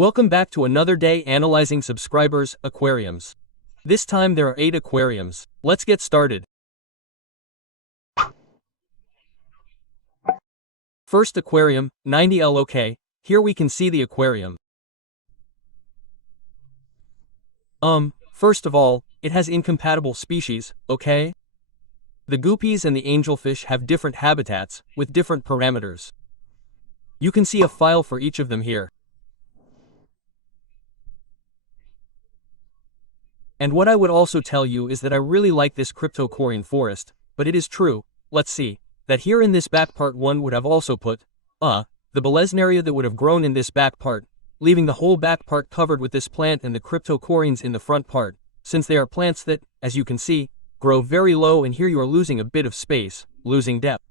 Welcome back to another day analyzing subscribers' aquariums. This time there are 8 aquariums. Let's get started. First aquarium, 90L. Okay, here we can see the aquarium. First of all, it has incompatible species, okay? The guppies and the angelfish have different habitats, with different parameters. You can see a file for each of them here. And what I would also tell you is that I really like this cryptocorean forest, but it is true, let's see, that here in this back part one would have also put, the Belesnaria that would have grown in this back part, leaving the whole back part covered with this plant and the cryptocoreans in the front part, since they are plants that, as you can see, grow very low, and here you are losing a bit of space, losing depth.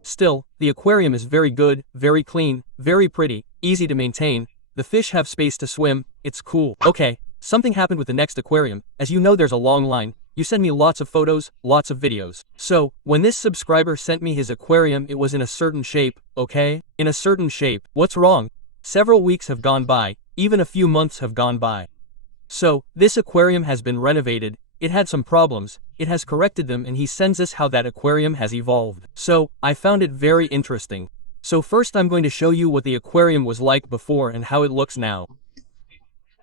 Still, the aquarium is very good, very clean, very pretty, easy to maintain. The fish have space to swim, it's cool. Okay, something happened with the next aquarium. As you know, there's a long line. You send me lots of photos, lots of videos. So, when this subscriber sent me his aquarium, it was in a certain shape, okay? In a certain shape. What's wrong? Several weeks have gone by, even a few months have gone by. So, this aquarium has been renovated. It had some problems, it has corrected them, and he sends us how that aquarium has evolved. So, I found it very interesting. So first I'm going to show you what the aquarium was like before and how it looks now.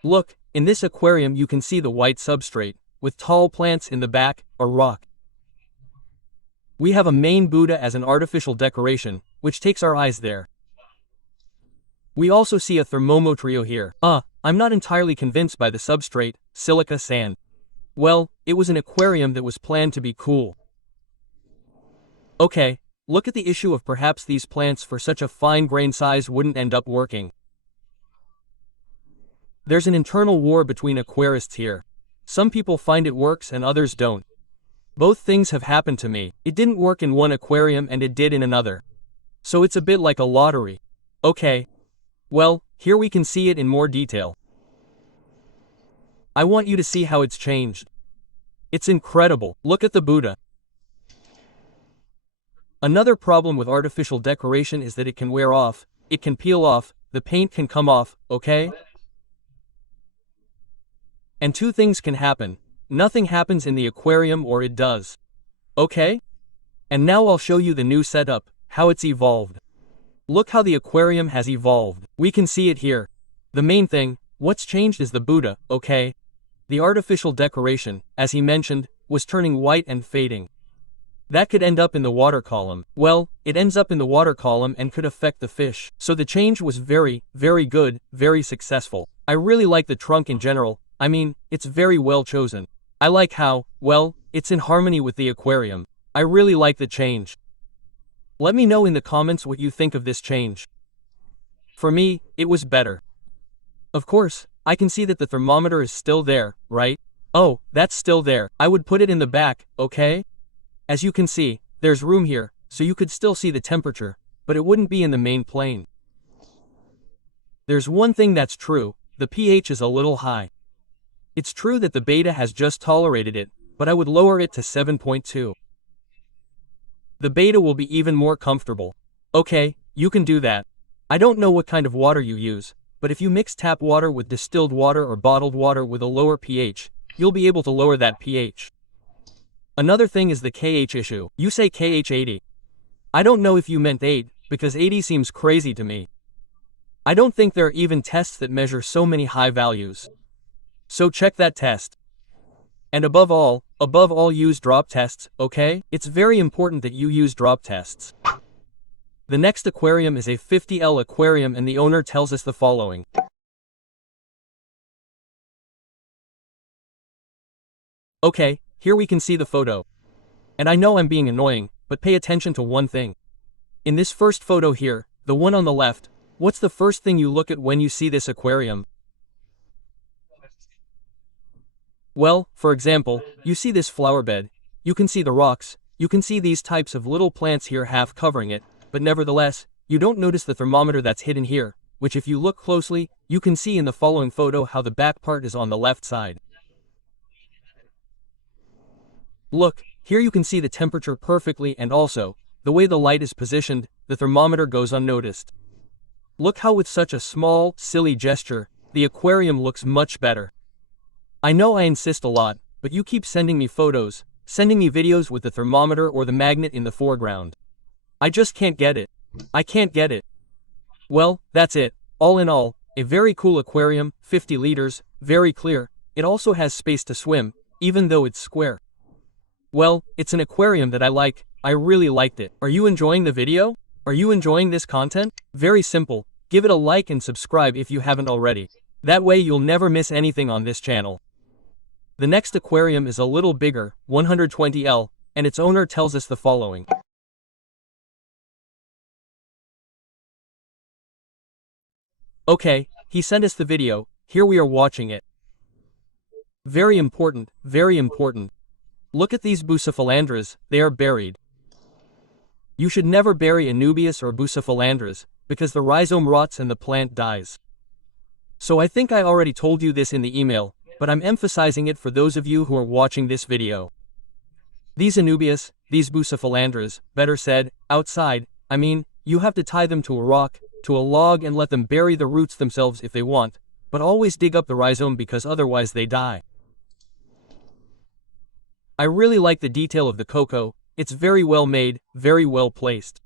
Look, in this aquarium you can see the white substrate, with tall plants in the back, or rock. We have a main Buddha as an artificial decoration, which takes our eyes there. We also see a thermomotrio here. I'm not entirely convinced by the substrate, silica sand. Well, it was an aquarium that was planned to be cool. Okay. Look at the issue of perhaps these plants for such a fine grain size wouldn't end up working. There's an internal war between aquarists here. Some people find it works and others don't. Both things have happened to me. It didn't work in one aquarium and it did in another. So it's a bit like a lottery. Okay. Well, here we can see it in more detail. I want you to see how it's changed. It's incredible. Look at the Buddha. Another problem with artificial decoration is that it can wear off, it can peel off, the paint can come off, okay? And two things can happen. Nothing happens in the aquarium or it does. Okay? And now I'll show you the new setup, how it's evolved. Look how the aquarium has evolved. We can see it here. The main thing, what's changed is the Buddha, okay? The artificial decoration, as he mentioned, was turning white and fading. That could end up in the water column. Well, it ends up in the water column and could affect the fish. So the change was very, very good, very successful. I really like the trunk in general. I mean, it's very well chosen. I like how, well, it's in harmony with the aquarium. I really like the change. Let me know in the comments what you think of this change. For me, it was better. Of course, I can see that the thermometer is still there, right? Oh, that's still there. I would put it in the back, okay? As you can see, there's room here, so you could still see the temperature, but it wouldn't be in the main plane. There's one thing that's true, the pH is a little high. It's true that the beta has just tolerated it, but I would lower it to 7.2. The beta will be even more comfortable. Okay, you can do that. I don't know what kind of water you use, but if you mix tap water with distilled water or bottled water with a lower pH, you'll be able to lower that pH. Another thing is the KH issue. You say KH 80. I don't know if you meant 8, because 80 seems crazy to me. I don't think there are even tests that measure so many high values. So check that test. And above all use drop tests, okay? It's very important that you use drop tests. The next aquarium is a 50L aquarium and the owner tells us the following. Okay. Here we can see the photo. And I know I'm being annoying, but pay attention to one thing. In this first photo here, the one on the left, what's the first thing you look at when you see this aquarium? Well, for example, you see this flower bed, you can see the rocks, you can see these types of little plants here half covering it, but nevertheless, you don't notice the thermometer that's hidden here, which if you look closely, you can see in the following photo how the back part is on the left side. Look, here you can see the temperature perfectly, and also, the way the light is positioned, the thermometer goes unnoticed. Look how with such a small, silly gesture, the aquarium looks much better. I know I insist a lot, but you keep sending me photos, sending me videos with the thermometer or the magnet in the foreground. I just can't get it. I can't get it. Well, that's it. All in all, a very cool aquarium, 50 liters, very clear. It also has space to swim, even though it's square. Well, it's an aquarium that I like. I really liked it. Are you enjoying the video? Are you enjoying this content? Very simple. Give it a like and subscribe if you haven't already. That way you'll never miss anything on this channel. The next aquarium is a little bigger, 120L, and its owner tells us the following. Okay, he sent us the video, here we are watching it. Very important, very important. Look at these bucephalandras, they are buried. You should never bury Anubias or bucephalandras, because the rhizome rots and the plant dies. So I think I already told you this in the email, but I'm emphasizing it for those of you who are watching this video. These Anubias, these bucephalandras, better said, outside, I mean, you have to tie them to a rock, to a log and let them bury the roots themselves if they want, but always dig up the rhizome because otherwise they die. I really like the detail of the cocoa, it's very well made, very well placed.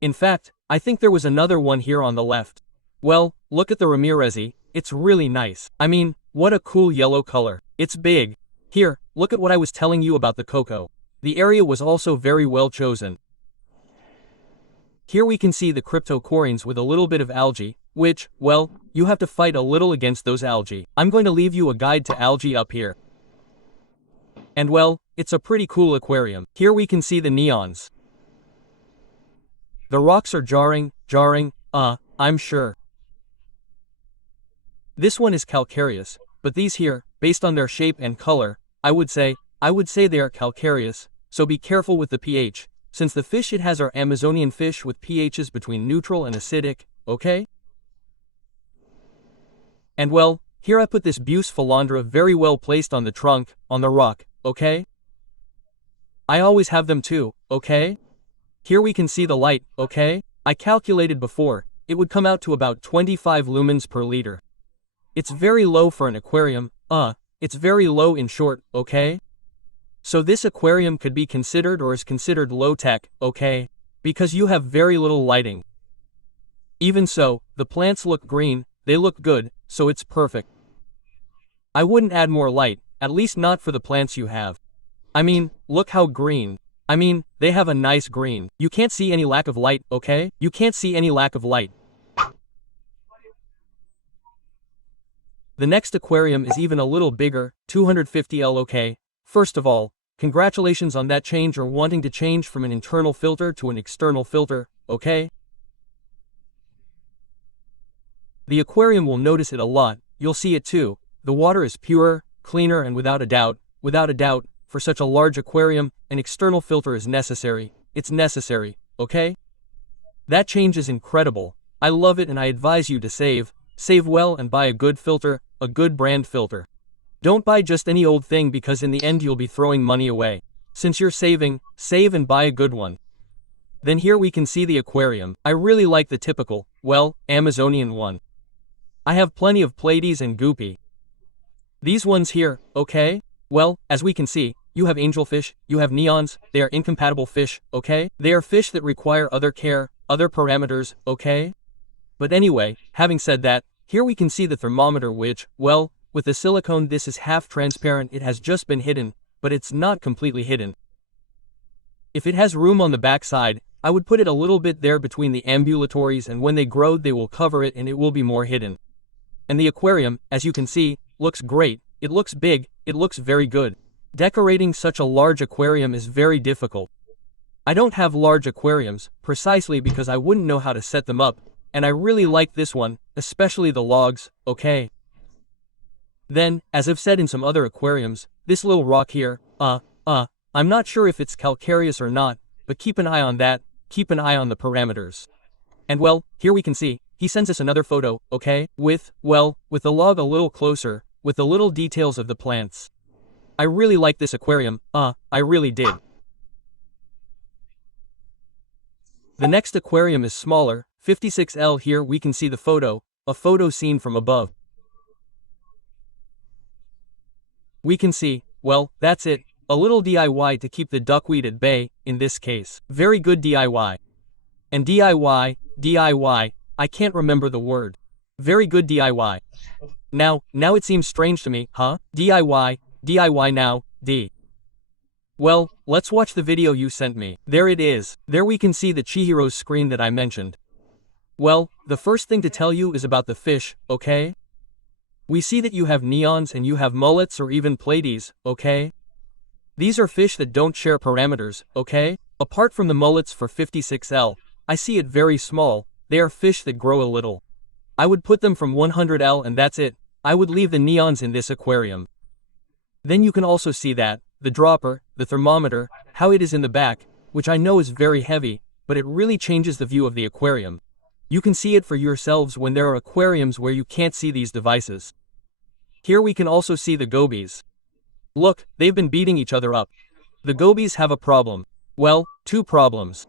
In fact, I think there was another one here on the left. Well, look at the Ramirezi, it's really nice. I mean, what a cool yellow color. It's big. Here, look at what I was telling you about the cocoa. The area was also very well chosen. Here we can see the cryptocorynes with a little bit of algae, which, well, you have to fight a little against those algae. I'm going to leave you a guide to algae up here. And well, it's a pretty cool aquarium. Here we can see the neons. The rocks are jarring, I'm sure. This one is calcareous, but these here, based on their shape and color, I would say they are calcareous, so be careful with the pH, since the fish it has are Amazonian fish with pHs between neutral and acidic, okay? And well, here I put this bucephalandra very well placed on the trunk, on the rock, okay? I always have them too, okay? Here we can see the light, okay? I calculated before, it would come out to about 25 lumens per liter. It's very low for an aquarium, it's very low in short, okay? So this aquarium could be considered or is considered low-tech, okay? Because you have very little lighting. Even so, the plants look green, they look good, so it's perfect. I wouldn't add more light, at least not for the plants you have. I mean, look how green. I mean, they have a nice green. You can't see any lack of light, okay? You can't see any lack of light. The next aquarium is even a little bigger, 250L, okay? First of all, congratulations on that change or wanting to change from an internal filter to an external filter, okay? The aquarium will notice it a lot, you'll see it too. The water is purer, cleaner and without a doubt, for such a large aquarium, an external filter is necessary. It's necessary, okay? That change is incredible. I love it and I advise you to save well and buy a good filter, a good brand filter. Don't buy just any old thing because in the end you'll be throwing money away. Since you're saving, save and buy a good one. Then here we can see the aquarium. I really like the typical, well, Amazonian one. I have plenty of Pleiades and Goopy. These ones here, okay? Well, as we can see, you have angelfish, you have neons, they are incompatible fish, okay? They are fish that require other care, other parameters, okay? But anyway, having said that, here we can see the thermometer which, well, with the silicone this is half transparent, it has just been hidden, but it's not completely hidden. If it has room on the back side, I would put it a little bit there between the ambulatories and when they grow they will cover it and it will be more hidden. And the aquarium, as you can see, looks great, it looks big, it looks very good. Decorating such a large aquarium is very difficult. I don't have large aquariums, precisely because I wouldn't know how to set them up, and I really like this one, especially the logs, okay? Then, as I've said in some other aquariums, this little rock here, I'm not sure if it's calcareous or not, but keep an eye on that, keep an eye on the parameters. And well, here we can see, he sends us another photo, okay, with the log a little closer, with the little details of the plants. I really like this aquarium, I really did. The next aquarium is smaller, 56L. Here we can see the photo, a photo seen from above. We can see, well, that's it, a little DIY to keep the duckweed at bay, in this case. Very good DIY. And DIY, I can't remember the word. Very good DIY. Now it seems strange to me, huh? DIY now, Well, let's watch the video you sent me. There it is. There we can see the Chihiro's screen that I mentioned. Well, the first thing to tell you is about the fish, okay? We see that you have neons and you have mullets or even platies, okay? These are fish that don't share parameters, okay? Apart from the mullets for 56L, I see it very small, they are fish that grow a little. I would put them from 100L and that's it. I would leave the neons in this aquarium. Then you can also see that, the dropper, the thermometer, how it is in the back, which I know is very heavy, but it really changes the view of the aquarium. You can see it for yourselves when there are aquariums where you can't see these devices. Here we can also see the gobies. Look, they've been beating each other up. The gobies have a problem. Well, two problems.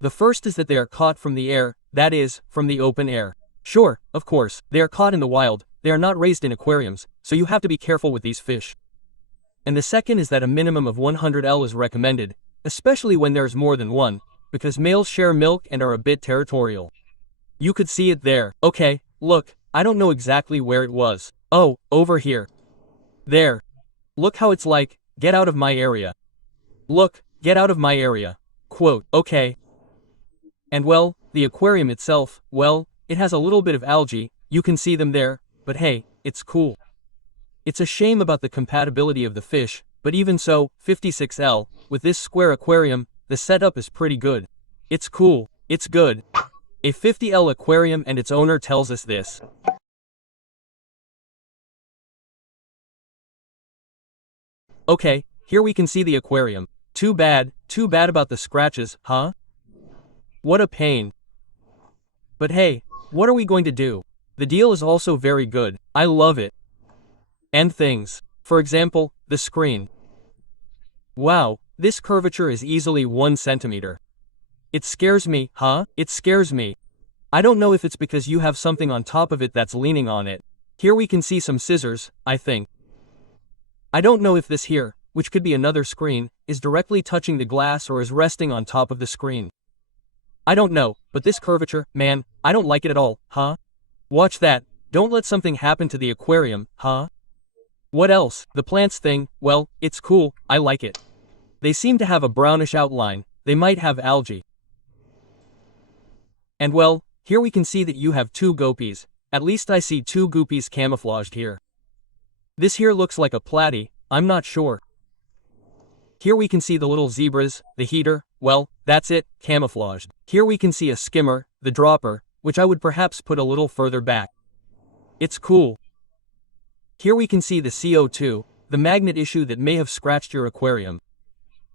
The first is that they are caught from the air, that is, from the open air. Sure, of course, they are caught in the wild, they are not raised in aquariums, so you have to be careful with these fish. And the second is that a minimum of 100L is recommended, especially when there's more than one, because males share milk and are a bit territorial. You could see it there. Okay, look, I don't know exactly where it was. Oh, over here. There. Look how it's like, get out of my area. Look, get out of my area. Quote, okay. And well, the aquarium itself, well, it has a little bit of algae, you can see them there, but hey, it's cool. It's a shame about the compatibility of the fish, but even so, 56L, with this square aquarium, the setup is pretty good. It's cool, it's good. A 50L aquarium and its owner tells us this. Okay, here we can see the aquarium. Too bad about the scratches, huh? What a pain. But hey, what are we going to do? The deal is also very good, I love it. And things. For example, the screen. Wow, this curvature is easily 1 centimeter. It scares me, huh? It scares me. I don't know if it's because you have something on top of it that's leaning on it. Here we can see some scissors, I think. I don't know if this here, which could be another screen, is directly touching the glass or is resting on top of the screen. I don't know, but this curvature, man, I don't like it at all, huh? Watch that, don't let something happen to the aquarium, huh? What else? The plants thing, well, it's cool, I like it. They seem to have a brownish outline, they might have algae. And well, here we can see that you have 2 guppies, at least I see 2 guppies camouflaged here. This here looks like a platy, I'm not sure. Here we can see the little zebras, the heater, well, that's it, camouflaged. Here we can see a skimmer, the dropper, which I would perhaps put a little further back. It's cool. Here we can see the CO2, the magnet issue that may have scratched your aquarium.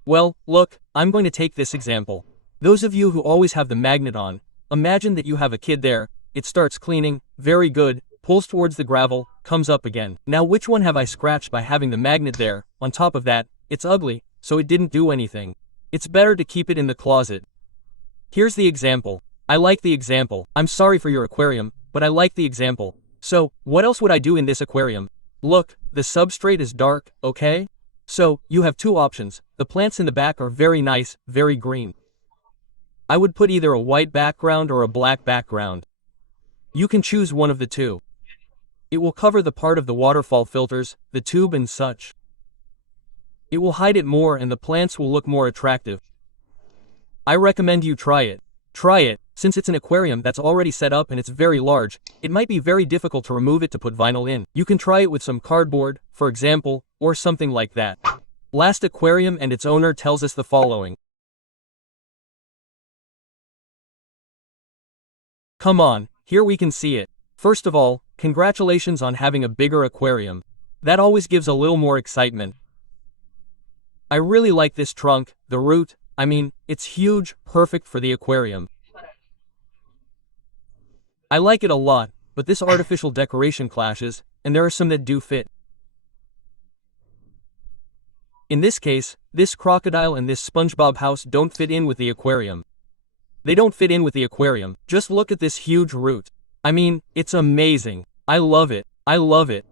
Well, look, I'm going to take this example. Those of you who always have the magnet on, imagine that you have a kid there, it starts cleaning, very good, pulls towards the gravel, comes up again. Now which one have I scratched by having the magnet there? On top of that, it's ugly, so it didn't do anything. It's better to keep it in the closet. Here's the example. I like the example. I'm sorry for your aquarium, but I like the example. So, what else would I do in this aquarium? Look, the substrate is dark, okay? So, you have 2 options. The plants in the back are very nice, very green. I would put either a white background or a black background. You can choose one of the 2. It will cover the part of the waterfall filters, the tube and such. It will hide it more and the plants will look more attractive. I recommend you try it. Try it, since it's an aquarium that's already set up and it's very large, it might be very difficult to remove it to put vinyl in. You can try it with some cardboard, for example, or something like that. Last aquarium and its owner tells us the following. Come on, here we can see it. First of all, congratulations on having a bigger aquarium. That always gives a little more excitement. I really like this trunk, the root, I mean, it's huge, perfect for the aquarium. I like it a lot, but this artificial decoration clashes, and there are some that do fit. In this case, this crocodile and this SpongeBob house don't fit in with the aquarium. They don't fit in with the aquarium. Just look at this huge root. I mean, it's amazing. I love it. I love it.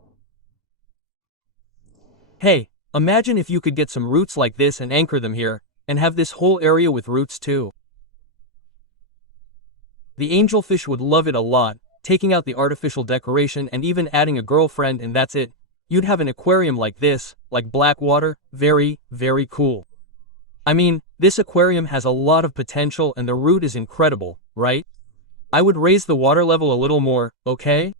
Hey, imagine if you could get some roots like this and anchor them here, and have this whole area with roots too. The angelfish would love it a lot, taking out the artificial decoration and even adding a girlfriend, and that's it. You'd have an aquarium like this, like Blackwater. Very, very cool. I mean, this aquarium has a lot of potential and the root is incredible, right? I would raise the water level a little more, okay?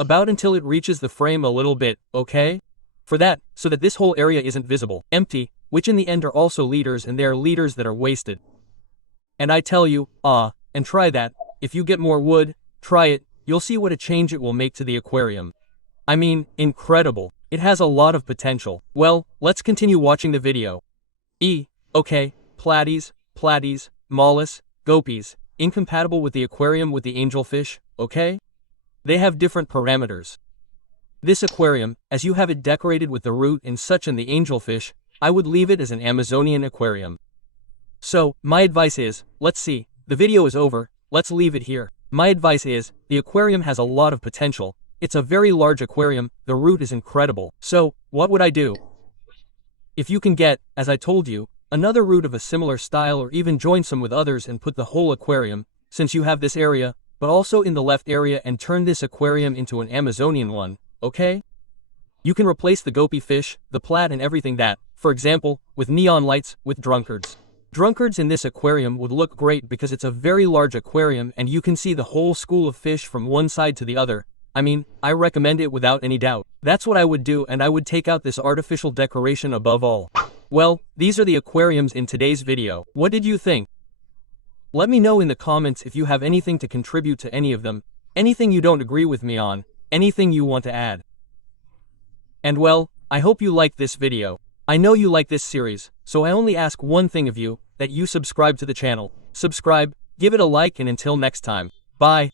About until it reaches the frame a little bit, okay? For that, so that this whole area isn't visible, empty, which in the end are also liters, and they are liters that are wasted. And I tell you, and try that. If you get more wood, try it, you'll see what a change it will make to the aquarium. I mean, incredible. It has a lot of potential. Well, let's continue watching the video. Okay, platies, mollusks, guppies, incompatible with the aquarium with the angelfish, okay? They have different parameters. This aquarium, as you have it decorated with the root and such and the angelfish, I would leave it as an Amazonian aquarium. So, my advice is, let's see, the video is over, let's leave it here. My advice is, the aquarium has a lot of potential. It's a very large aquarium, the root is incredible. So, what would I do? If you can get, as I told you, another root of a similar style, or even join some with others and put the whole aquarium, since you have this area, but also in the left area, and turn this aquarium into an Amazonian one, okay? You can replace the guppy fish, the plat and everything that, for example, with neon lights, with drunkards. Drunkards in this aquarium would look great because it's a very large aquarium and you can see the whole school of fish from one side to the other. I mean, I recommend it without any doubt. That's what I would do, and I would take out this artificial decoration above all. Well, these are the aquariums in today's video. What did you think? Let me know in the comments if you have anything to contribute to any of them, anything you don't agree with me on, anything you want to add. And well, I hope you liked this video. I know you like this series, so I only ask one thing of you, that you subscribe to the channel. Subscribe, give it a like, and until next time, bye.